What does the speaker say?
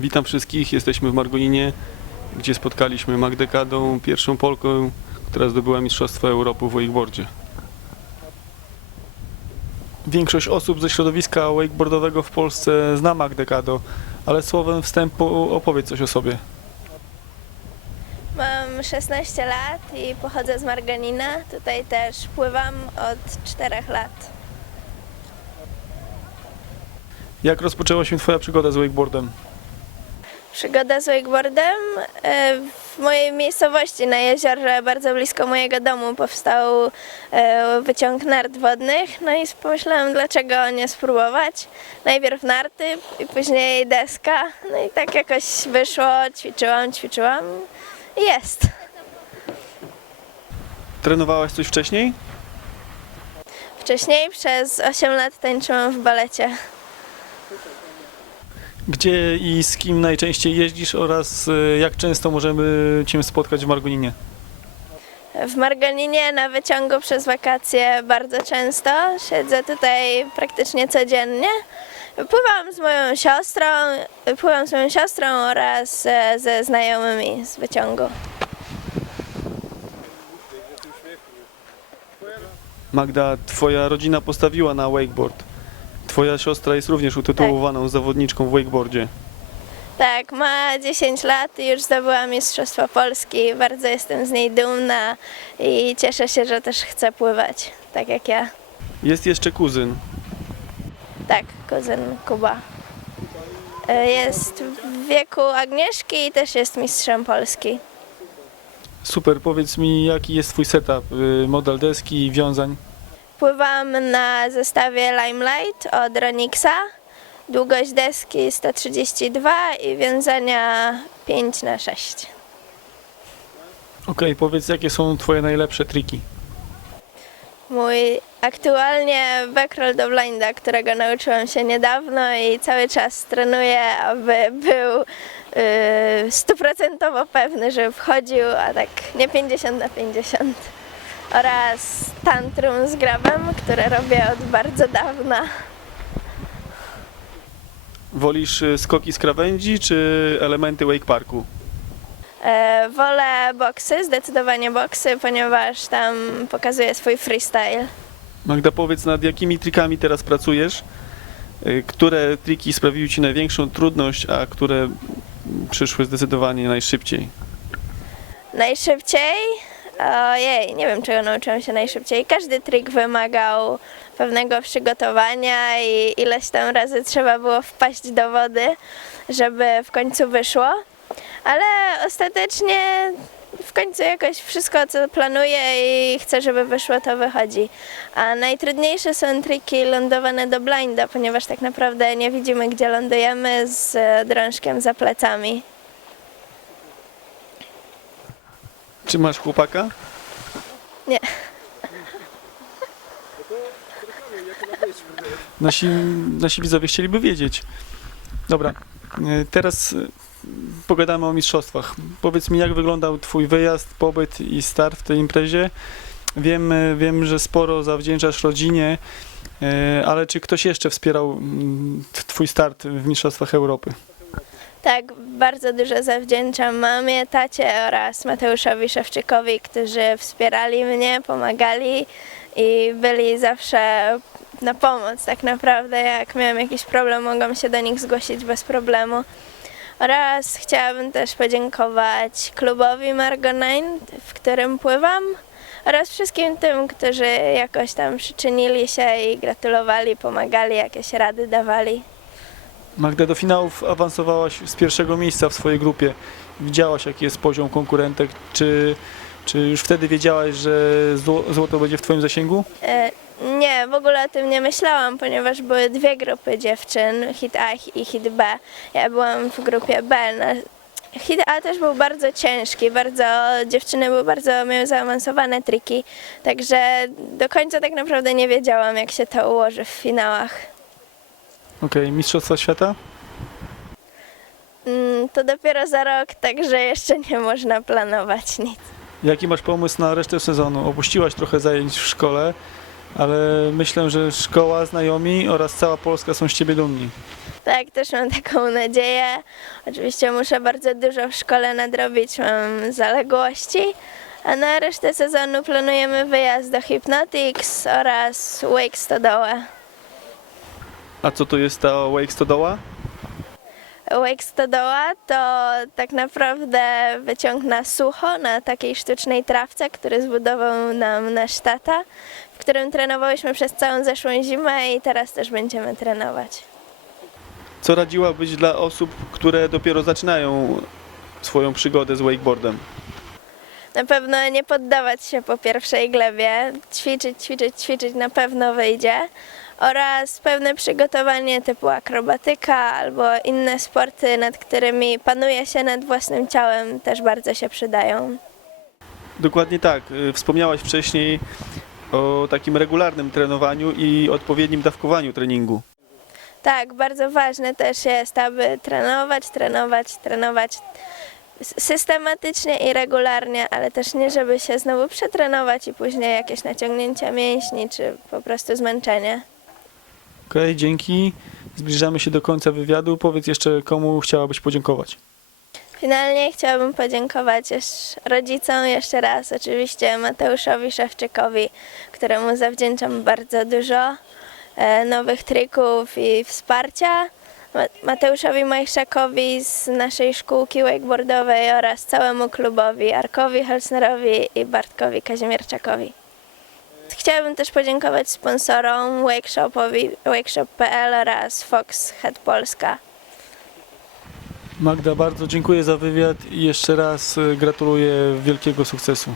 Witam wszystkich, jesteśmy w Margoninie, gdzie spotkaliśmy Magdę Kadą, pierwszą Polką, która zdobyła Mistrzostwo Europy w wakeboardzie. Większość osób ze środowiska wakeboardowego w Polsce zna Magdę Kado, ale słowem wstępu opowiedz coś o sobie. Mam 16 lat i pochodzę z Marganina. Tutaj też pływam od 4 lat. Jak rozpoczęła się Twoja przygoda z wakeboardem? Przygoda z wakeboardem e, w mojej miejscowości na jeziorze, bardzo blisko mojego domu, powstał e, wyciąg nart wodnych. No i pomyślałam, dlaczego nie spróbować. Najpierw narty i później deska. No i tak jakoś wyszło, ćwiczyłam, ćwiczyłam i jest. Trenowałaś coś wcześniej? Wcześniej przez 8 lat tańczyłam w balecie. Gdzie i z kim najczęściej jeździsz oraz e, jak często możemy Cię spotkać w Margoninie? W Marganinie na wyciągu przez wakacje bardzo często. Siedzę tutaj praktycznie codziennie. Pływam z moją siostrą, pływam z moją siostrą oraz e, ze znajomymi z wyciągu. Magda, Twoja rodzina postawiła na wakeboard. Twoja siostra jest również utytułowaną zawodniczką w wakeboardzie. Tak, ma 10 lat i już zdobyła Mistrzostwo Polski. Bardzo jestem z niej dumna i cieszę się, że też chce pływać, tak jak ja. Jest jeszcze kuzyn. Tak, kuzyn Kuba. E, Jest w wieku Agnieszki i też jest mistrzem Polski. Super, powiedz mi jaki jest Twój setup, y, model deski i wiązań? Pływam na zestawie Limelight od Ronixa. Długość deski 132 i wiązania 5 na 6 Okej, powiedz jakie są Twoje najlepsze triki. Mój aktualnie backroll do blinda, którego nauczyłam się niedawno i cały czas trenuję, aby był yy, stuprocentowo pewny, że wchodził, a tak nie 50 na 50. Oraz tantrum z grabem, które robię od bardzo dawna. Wolisz y, skoki z krawędzi czy elementy wake parku? E, wolę boksy, zdecydowanie boksy, ponieważ tam pokazuję swój freestyle. Magda, powiedz nad jakimi trikami teraz pracujesz? Y, Które triki sprawiły Ci największą trudność, a które przyszły zdecydowanie najszybciej? Najszybciej? Ojej, nie wiem czego nauczyłam się najszybciej. Każdy trik wymagał pewnego przygotowania i ileś tam razy trzeba było wpaść do wody, żeby w końcu wyszło. Ale ostatecznie w końcu jakoś wszystko, co planuję i chcę, żeby wyszło, to wychodzi. A najtrudniejsze są triki lądowane do blinda, ponieważ tak naprawdę nie widzimy, gdzie lądujemy z drążkiem za plecami. Czy masz chłopaka? Nie. Nasi, nasi widzowie chcieliby wiedzieć. Dobra, y, teraz y, pogadamy o mistrzostwach. Powiedz mi, jak wyglądał Twój wyjazd, pobyt i start w tej imprezie? Wiem, y, wiem że sporo zawdzięczasz rodzinie, ale czy ktoś jeszcze wspierał mm, Twój start w Mistrzostwach Europy? Tak, bardzo dużo zawdzięczam mamie, tacie oraz Mateuszowi Szewczykowi, którzy wspierali mnie, pomagali i byli zawsze na pomoc tak naprawdę. Jak miałem jakiś problem, mogłam się do nich zgłosić bez problemu. Oraz chciałabym też podziękować klubowi Margo Nine, w którym pływam, oraz wszystkim tym, którzy jakoś tam przyczynili się i gratulowali, pomagali, jakieś rady dawali. Magda, do finałów awansowałaś z pierwszego miejsca w swojej grupie. Widziałaś, jaki jest poziom konkurentek. Czy, czy już wtedy wiedziałaś, że zło- złoto będzie w Twoim zasięgu? E, Nie, w ogóle o tym nie myślałam, ponieważ były dwie grupy dziewczyn, hit A i hit B. Ja byłam w grupie B. Hit A też był bardzo ciężki, bardzo, dziewczyny były bardzo, miały zaawansowane triki, także do końca tak naprawdę nie wiedziałam, jak się to ułoży w finałach. Okej, Mistrzostwa Świata? Mm, To dopiero za rok, także jeszcze nie można planować nic. Jaki masz pomysł na resztę sezonu? Opuściłaś trochę zajęć w szkole, ale myślę, że szkoła, znajomi oraz cała Polska są z Ciebie dumni. Tak, też mam taką nadzieję. Oczywiście muszę bardzo dużo w szkole nadrobić, mam zaległości. A na resztę sezonu planujemy wyjazd do Hypnotics oraz Wake Stodoła. A co to jest ta Wake Stodoła? Wake Stodoła to tak naprawdę wyciąg na sucho, na takiej sztucznej trawce, który zbudował nam nasz tata, w którym trenowałyśmy przez całą zeszłą zimę i teraz też będziemy trenować. Co radziłabyś dla osób, które dopiero zaczynają swoją przygodę z wakeboardem? Na pewno nie poddawać się po pierwszej glebie, ćwiczyć, ćwiczyć, ćwiczyć na pewno wyjdzie oraz pewne przygotowanie typu akrobatyka albo inne sporty, nad którymi panuje się nad własnym ciałem też bardzo się przydają. Dokładnie tak. Y, Wspomniałaś wcześniej o takim regularnym trenowaniu i odpowiednim dawkowaniu treningu. Tak, bardzo ważne też jest, aby trenować, trenować, trenować systematycznie i regularnie, ale też nie, żeby się znowu przetrenować i później jakieś naciągnięcia mięśni czy po prostu zmęczenie. Okej, dzięki. Zbliżamy się do końca wywiadu. Powiedz jeszcze, komu chciałabyś podziękować. Finalnie chciałabym podziękować jeszcze rodzicom jeszcze raz, oczywiście Mateuszowi Szewczykowi, któremu zawdzięczam bardzo dużo e, nowych trików i wsparcia. Ma- Mateuszowi Majszakowi z naszej szkółki wakeboardowej oraz całemu klubowi, Arkowi Helsnerowi i Bartkowi Kazimierczakowi. Chciałabym też podziękować sponsorom Wakeshopowi, Wakeshop.pl oraz Fox Head Polska. Magda, bardzo dziękuję za wywiad i jeszcze raz y, gratuluję wielkiego sukcesu.